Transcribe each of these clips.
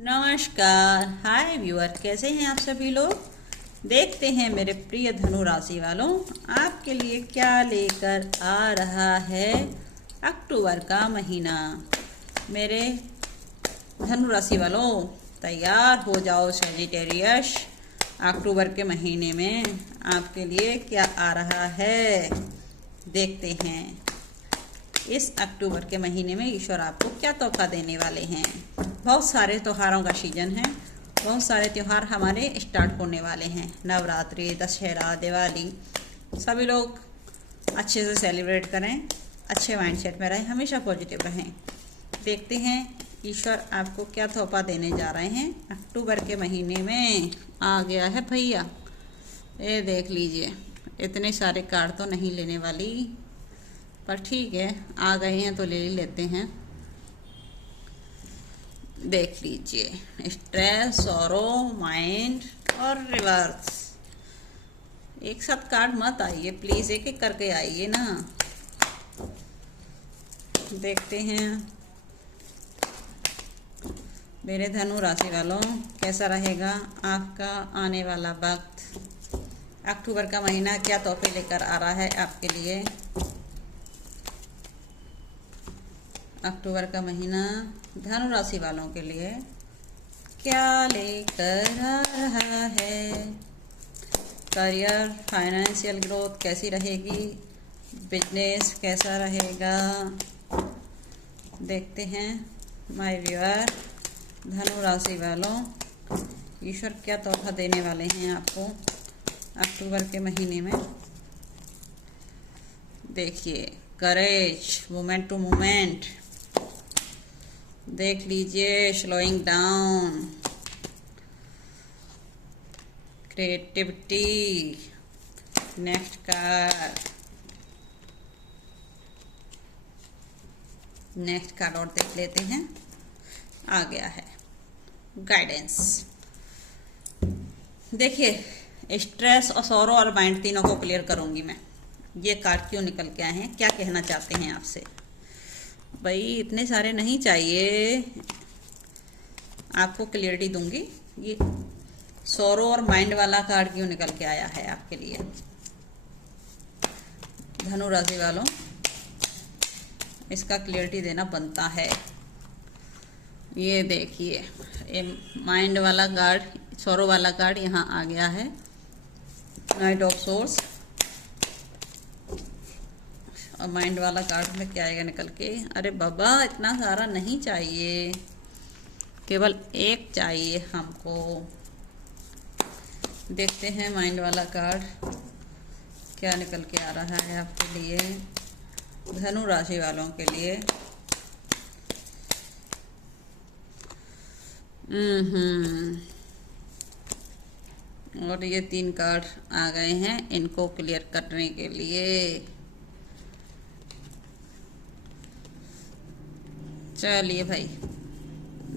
नमस्कार। हाय व्यूअर, कैसे हैं आप सभी लोग। देखते हैं मेरे प्रिय धनु राशि वालों आपके लिए क्या लेकर आ रहा है अक्टूबर का महीना। मेरे धनु राशि वालों तैयार हो जाओ सजिटेरियस। अक्टूबर के महीने में आपके लिए क्या आ रहा है देखते हैं। इस अक्टूबर के महीने में ईश्वर आपको क्या तोहफा देने वाले हैं। बहुत सारे त्योहारों का सीजन है, बहुत सारे त्यौहार हमारे स्टार्ट होने वाले हैं। नवरात्रि, दशहरा, दिवाली, सभी लोग अच्छे से सेलिब्रेट करें, अच्छे माइंडसेट में रहें, हमेशा पॉजिटिव रहें। देखते हैं ईश्वर आपको क्या तोहफा देने जा रहे हैं अक्टूबर के महीने में। आ गया है भैया, ये देख लीजिए। इतने सारे कार्ड तो नहीं लेने वाली, पर ठीक है, आ गए हैं तो ले लेते हैं। देख लीजिए, स्ट्रेस, सॉरो, माइंड और रिवर्स। एक साथ कार्ड मत आइए प्लीज, एक एक करके आइए ना। देखते हैं मेरे धनु राशि वालों कैसा रहेगा आपका आने वाला वक्त। अक्टूबर का महीना क्या तोहफे लेकर आ रहा है आपके लिए। अक्टूबर का महीना धनु राशि वालों के लिए क्या लेकर आ रहा है। करियर, फाइनेंशियल ग्रोथ कैसी रहेगी, बिजनेस कैसा रहेगा। देखते हैं माय व्यूअर धनु राशि वालों ईश्वर क्या तोहफा देने वाले हैं आपको अक्टूबर के महीने में। देखिए, करेज, मोमेंट टू मोमेंट। देख लीजिए, slowing down, creativity. Next card और देख लेते हैं। आ गया है गाइडेंस। देखिए, स्ट्रेस और सौरो और माइंड तीनों को क्लियर करूंगी मैं। ये कार्ड क्यों निकल के आए हैं, क्या कहना चाहते हैं आपसे। भाई इतने सारे नहीं चाहिए, आपको क्लियरिटी दूंगी। ये सौरो और माइंड वाला कार्ड क्यों निकल के आया है आपके लिए धनु राशि वालों, इसका क्लियरिटी देना बनता है। ये देखिए, ये माइंड वाला कार्ड, सौरो वाला कार्ड यहाँ आ गया है। Night of source. और माइंड वाला कार्ड में क्या आएगा निकल के। अरे बाबा, इतना सारा नहीं चाहिए, केवल एक चाहिए हमको। देखते हैं माइंड वाला कार्ड क्या निकल के आ रहा है आपके लिए धनु राशि वालों के लिए। और ये 3 कार्ड आ गए हैं इनको क्लियर करने के लिए। चलिए भाई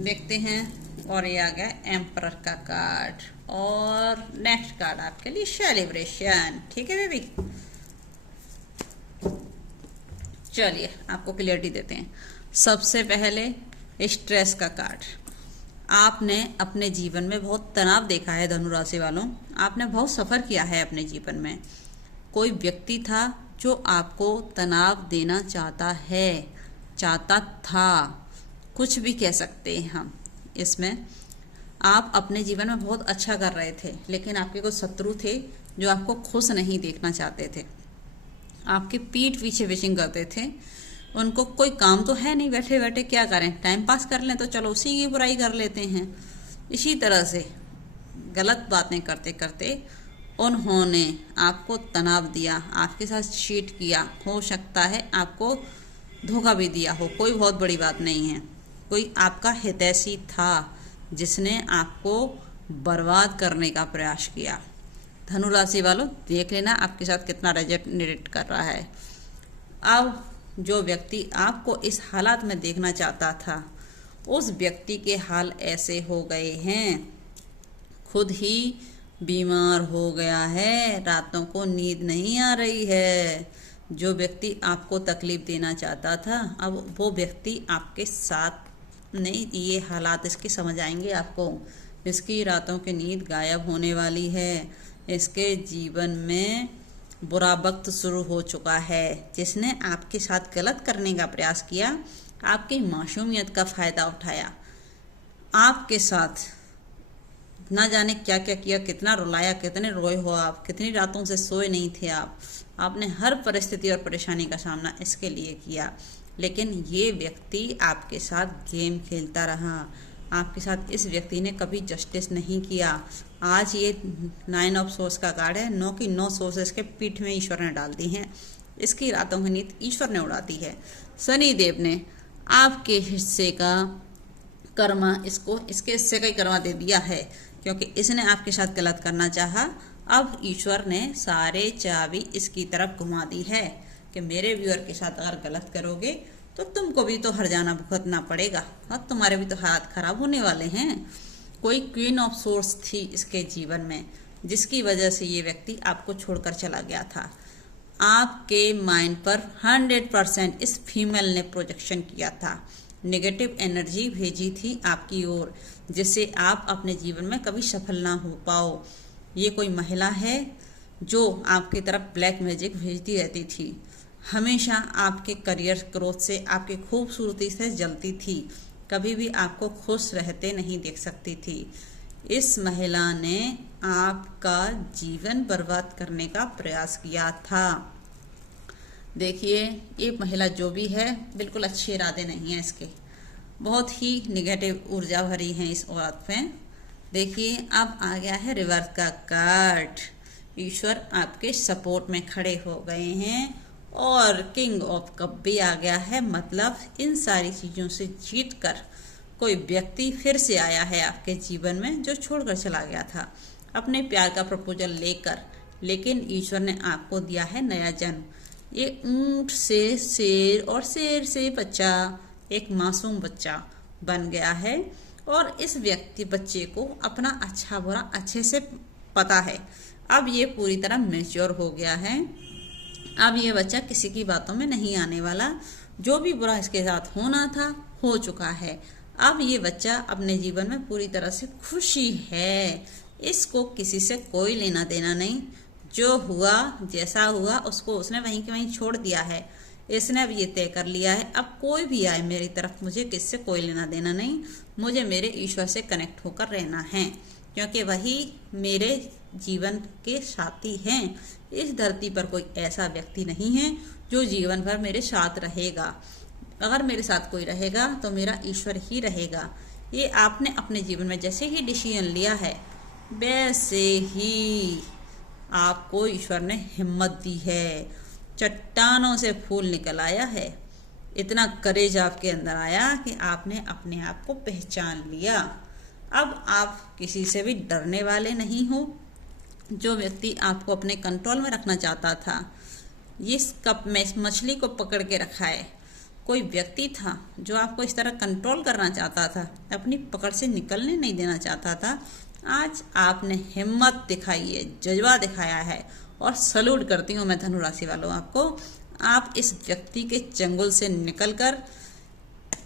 देखते हैं। और ये आ गया एम्परर का कार्ड। और नेक्स्ट कार्ड आपके लिए सेलिब्रेशन। ठीक है बेबी, चलिए आपको क्लियरिटी देते हैं। सबसे पहले स्ट्रेस का कार्ड। आपने अपने जीवन में बहुत तनाव देखा है धनु राशि वालों, आपने बहुत सफ़र किया है अपने जीवन में। कोई व्यक्ति था जो आपको तनाव देना चाहता था, कुछ भी कह सकते हैं हम इसमें। आप अपने जीवन में बहुत अच्छा कर रहे थे, लेकिन आपके कुछ शत्रु थे जो आपको खुश नहीं देखना चाहते थे, आपके पीठ पीछे विशिंग करते थे। उनको कोई काम तो है नहीं, बैठे बैठे क्या करें, टाइम पास कर लें तो चलो उसी की बुराई कर लेते हैं। इसी तरह से गलत बातें करते करते उन्होंने आपको तनाव दिया, आपके साथ चीट किया, हो सकता है आपको धोखा भी दिया हो। कोई बहुत बड़ी बात नहीं है, कोई आपका हितैषी था जिसने आपको बर्बाद करने का प्रयास किया। धनु राशि वालों देख लेना आपके साथ कितना रेजोनेट कर रहा है। अब जो व्यक्ति आपको इस हालात में देखना चाहता था, उस व्यक्ति के हाल ऐसे हो गए हैं, खुद ही बीमार हो गया है, रातों को नींद नहीं आ रही है। जो व्यक्ति आपको तकलीफ देना चाहता था, अब वो व्यक्ति आपके साथ नहीं, ये हालात इसके समझ आएंगे आपको। इसकी रातों की नींद गायब होने वाली है। इसके जीवन में बुरा वक्त शुरू हो चुका है। जिसने आपके साथ गलत करने का प्रयास किया, आपकी मासूमियत का फ़ायदा उठाया, आपके साथ ना जाने क्या क्या किया, कितना रुलाया, कितने रोए हो आप, कितनी रातों से सोए नहीं थे आप। आपने हर परिस्थिति और परेशानी का सामना इसके लिए किया, लेकिन ये व्यक्ति आपके साथ गेम खेलता रहा। आपके साथ इस व्यक्ति ने कभी जस्टिस नहीं किया। आज ये 9 ऑफ सोर्स का कार्ड है। 9 की 9 सोर्सेस के पीठ में ईश्वर ने डाल दी हैं। इसकी रातों की नींद ईश्वर ने उड़ा दी है। शनि देव ने आपके हिस्से का कर्मा इसके हिस्से का ही कर्मा दे दिया है, क्योंकि इसने आपके साथ गलत करना चाहा। अब ईश्वर ने सारे चाबी इसकी तरफ घुमा दी है कि मेरे व्यूअर के साथ अगर गलत करोगे तो तुमको भी तो हर्जाना भुगतना पड़ेगा और तुम्हारे भी तो हालात खराब होने वाले हैं। कोई क्वीन ऑफ सोर्स थी इसके जीवन में, जिसकी वजह से ये व्यक्ति आपको छोड़कर चला गया था। आपके माइंड पर 100% इस फीमेल ने प्रोजेक्शन किया था, नेगेटिव एनर्जी भेजी थी आपकी ओर, जिससे आप अपने जीवन में कभी सफल ना हो पाओ। ये कोई महिला है जो आपकी तरफ ब्लैक मैजिक भेजती रहती थी, हमेशा आपके करियर ग्रोथ से, आपकी खूबसूरती से जलती थी, कभी भी आपको खुश रहते नहीं देख सकती थी। इस महिला ने आपका जीवन बर्बाद करने का प्रयास किया था। देखिए, ये महिला जो भी है, बिल्कुल अच्छे इरादे नहीं हैं इसके, बहुत ही निगेटिव ऊर्जा भरी है इस औरत में। देखिए, अब आ गया है रिवर्स का कार्ड। ईश्वर आपके सपोर्ट में खड़े हो गए हैं और किंग ऑफ कप भी आ गया है। मतलब इन सारी चीज़ों से जीतकर कोई व्यक्ति फिर से आया है आपके जीवन में, जो छोड़कर चला गया था अपने प्यार का प्रपोजल लेकर। लेकिन ईश्वर ने आपको दिया है नया जन्म। ये ऊंट से शेर और शेर से बच्चा एक मासूम बच्चा बन गया है, और इस व्यक्ति बच्चे को अपना अच्छा बुरा अच्छे से पता है। अब ये पूरी तरह मैच्योर हो गया है। अब ये बच्चा किसी की बातों में नहीं आने वाला। जो भी बुरा इसके साथ होना था हो चुका है। अब ये बच्चा अपने जीवन में पूरी तरह से खुशी है। इसको किसी से कोई लेना देना नहीं। जो हुआ जैसा हुआ उसको उसने वहीं के वहीं छोड़ दिया है। इसने अब ये तय कर लिया है, अब कोई भी आए मेरी तरफ, मुझे किससे कोई लेना देना नहीं। मुझे मेरे ईश्वर से कनेक्ट होकर रहना है, क्योंकि वही मेरे जीवन के साथी हैं। इस धरती पर कोई ऐसा व्यक्ति नहीं है जो जीवन भर मेरे साथ रहेगा। अगर मेरे साथ कोई रहेगा तो मेरा ईश्वर ही रहेगा। ये आपने अपने जीवन में जैसे ही डिसीजन लिया है, वैसे ही आपको ईश्वर ने हिम्मत दी है। चट्टानों से फूल निकल आया है। इतना करेज आपके अंदर आया कि आपने अपने आप को पहचान लिया। अब आप किसी से भी डरने वाले नहीं हो। जो व्यक्ति आपको अपने कंट्रोल में रखना चाहता था, इस कप में इस मछली को पकड़ के रखा है। कोई व्यक्ति था जो आपको इस तरह कंट्रोल करना चाहता था, अपनी पकड़ से निकलने नहीं देना चाहता था। आज आपने हिम्मत दिखाई है, जज्बा दिखाया है, और सैल्यूट करती हूँ मैं धनु राशि वालों आपको। आप इस व्यक्ति के चंगुल से निकलकर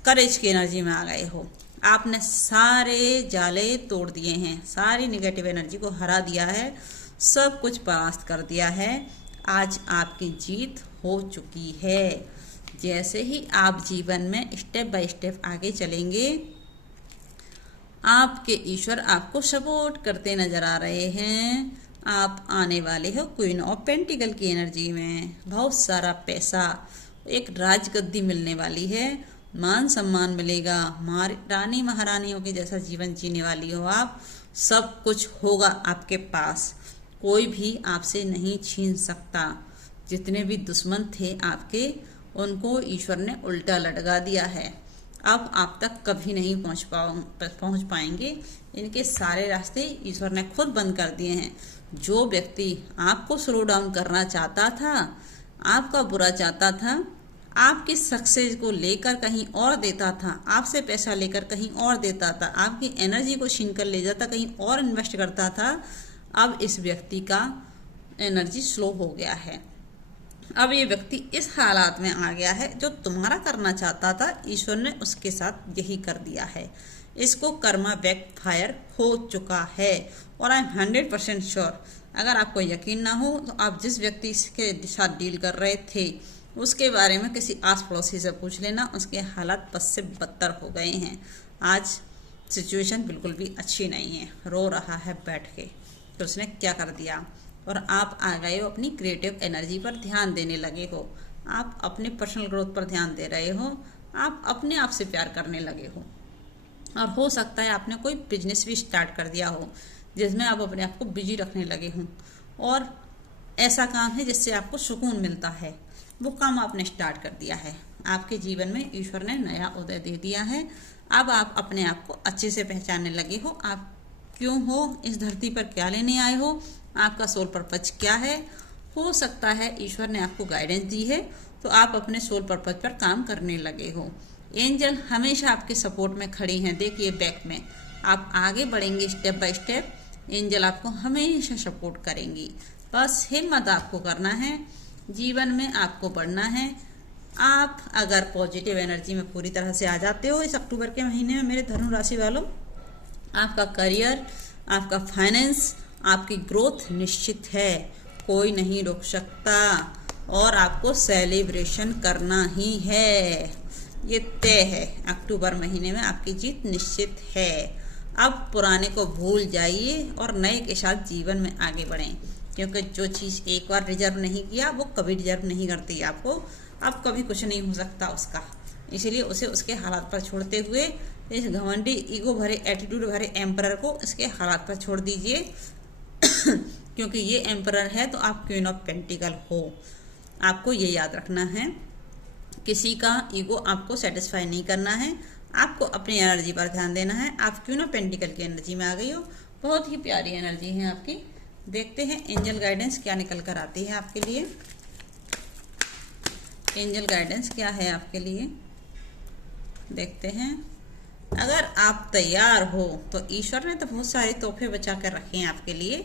करेज की एनर्जी में आ गए हो। आपने सारे जाले तोड़ दिए हैं, सारी निगेटिव एनर्जी को हरा दिया है, सब कुछ परास्त कर दिया है। आज आपकी जीत हो चुकी है। जैसे ही आप जीवन में स्टेप बाय स्टेप आगे चलेंगे, आपके ईश्वर आपको सपोर्ट करते नजर आ रहे हैं। आप आने वाले हो क्वीन ऑफ पेंटिकल की एनर्जी में। बहुत सारा पैसा, एक राजगद्दी मिलने वाली है, मान सम्मान मिलेगा, रानी महारानियों के जैसा जीवन जीने वाली हो आप। सब कुछ होगा आपके पास, कोई भी आपसे नहीं छीन सकता। जितने भी दुश्मन थे आपके, उनको ईश्वर ने उल्टा लटका दिया है। अब आप तक कभी नहीं पहुंच पाएंगे। इनके सारे रास्ते ईश्वर ने खुद बंद कर दिए हैं। जो व्यक्ति आपको स्लो डाउन करना चाहता था, आपका बुरा चाहता था, आपकी सक्सेस को लेकर कहीं और देता था, आपसे पैसा लेकर कहीं और देता था, आपकी एनर्जी को छीन कर ले जाता, कहीं और इन्वेस्ट करता था, अब इस व्यक्ति का एनर्जी स्लो हो गया है। अब ये व्यक्ति इस हालात में आ गया है, जो तुम्हारा करना चाहता था ईश्वर ने उसके साथ यही कर दिया है। इसको कर्मा बैकफायर हो चुका है। और आई एम 100% श्योर, अगर आपको यकीन ना हो तो आप जिस व्यक्ति के साथ डील कर रहे थे उसके बारे में किसी आस पड़ोसी से पूछ लेना, उसके हालात बद से बदतर हो गए हैं। आज सिचुएशन बिल्कुल भी अच्छी नहीं है, रो रहा है बैठ के तो उसने क्या कर दिया। और आप आ गए हो अपनी क्रिएटिव एनर्जी पर ध्यान देने लगे हो, आप अपने पर्सनल ग्रोथ पर ध्यान दे रहे हो, आप अपने आप से प्यार करने लगे हो। और हो सकता है आपने कोई बिजनेस भी स्टार्ट कर दिया हो जिसमें आप अपने आप को बिजी रखने लगे हों, और ऐसा काम है जिससे आपको सुकून मिलता है, वो काम आपने स्टार्ट कर दिया है। आपके जीवन में ईश्वर ने नया उदय दे दिया है। अब आप अपने आप को अच्छे से पहचानने लगे हो, आप क्यों हो इस धरती पर, क्या लेने आए हो, आपका सोल पर्पज क्या है। हो सकता है ईश्वर ने आपको गाइडेंस दी है तो आप अपने सोल पर्पज पर काम करने लगे हो। एंजल हमेशा आपके सपोर्ट में खड़ी हैं, देखिए बैक में आप आगे बढ़ेंगे स्टेप बाय स्टेप, एंजल आपको हमेशा सपोर्ट करेंगी। बस हिम्मत आपको करना है, जीवन में आपको बढ़ना है। आप अगर पॉजिटिव एनर्जी में पूरी तरह से आ जाते हो इस अक्टूबर के महीने में मेरे धनु राशि वालों, आपका करियर, आपका फाइनेंस, आपकी ग्रोथ निश्चित है, कोई नहीं रोक सकता। और आपको सेलिब्रेशन करना ही है, ये तय है। अक्टूबर महीने में आपकी जीत निश्चित है। अब पुराने को भूल जाइए और नए के साथ जीवन में आगे बढ़ें, क्योंकि जो चीज़ एक बार डिजर्व नहीं किया वो कभी डिजर्व नहीं करती आपको, अब कभी कुछ नहीं हो सकता उसका। इसलिए उसे उसके हालात पर छोड़ते हुए इस घमंडी ईगो भरे एटीट्यूड भरे एम्परर को इसके हालात पर छोड़ दीजिए क्योंकि ये एम्परर है तो आप क्वीन ऑफ पेंटिकल हो। आपको ये याद रखना है, किसी का ईगो आपको सेटिस्फाई नहीं करना है, आपको अपनी एनर्जी पर ध्यान देना है। आप क्वीन ऑफ पेंटिकल की एनर्जी में आ गई हो, बहुत ही प्यारी एनर्जी है आपकी। देखते हैं एंजल गाइडेंस क्या निकल कर आती है आपके लिए। एंजल गाइडेंस क्या है आपके लिए, देखते हैं। अगर आप तैयार हो तो ईश्वर ने तो बहुत सारे तोहफे बचा कर रखे हैं आपके लिए।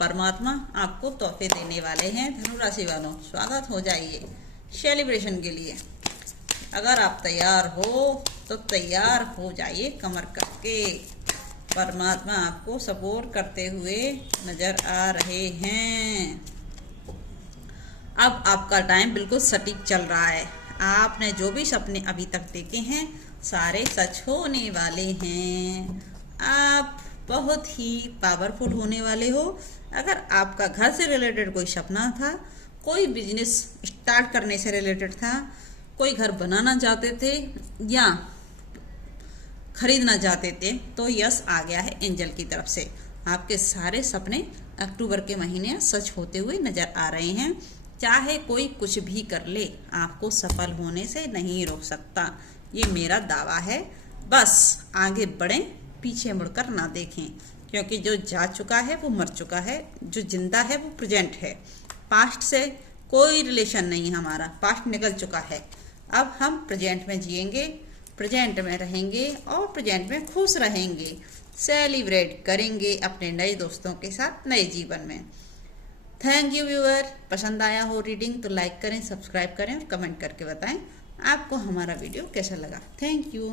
परमात्मा आपको तोहफे देने वाले हैं धनु राशि वालों, स्वागत हो जाइए सेलिब्रेशन के लिए। अगर आप तैयार हो तो तैयार हो जाइए कमर करके, परमात्मा आपको सपोर्ट करते हुए नजर आ रहे हैं। अब आपका टाइम बिल्कुल सटीक चल रहा है, आपने जो भी सपने अभी तक देखे हैं सारे सच होने वाले हैं। आप बहुत ही पावरफुल होने वाले हो। अगर आपका घर से रिलेटेड कोई सपना था, कोई बिजनेस स्टार्ट करने से रिलेटेड था, कोई घर बनाना चाहते थे या खरीदना चाहते थे, तो यस आ गया है एंजल की तरफ से। आपके सारे सपने अक्टूबर के महीने सच होते हुए नजर आ रहे हैं। चाहे कोई कुछ भी कर ले, आपको सफल होने से नहीं रोक सकता, ये मेरा दावा है। बस आगे बढ़ें, पीछे मुड़कर ना देखें, क्योंकि जो जा चुका है वो मर चुका है, जो जिंदा है वो प्रेजेंट है। पास्ट से कोई रिलेशन नहीं हमारा, पास्ट निकल चुका है। अब हम प्रेजेंट में जिएंगे, प्रेजेंट में रहेंगे और प्रेजेंट में खुश रहेंगे, सेलिब्रेट करेंगे अपने नए दोस्तों के साथ नए जीवन में। Thank you viewer. पसंद आया हो रीडिंग तो लाइक करें, सब्सक्राइब करें और कमेंट करके बताएं आपको हमारा वीडियो कैसा लगा। Thank you.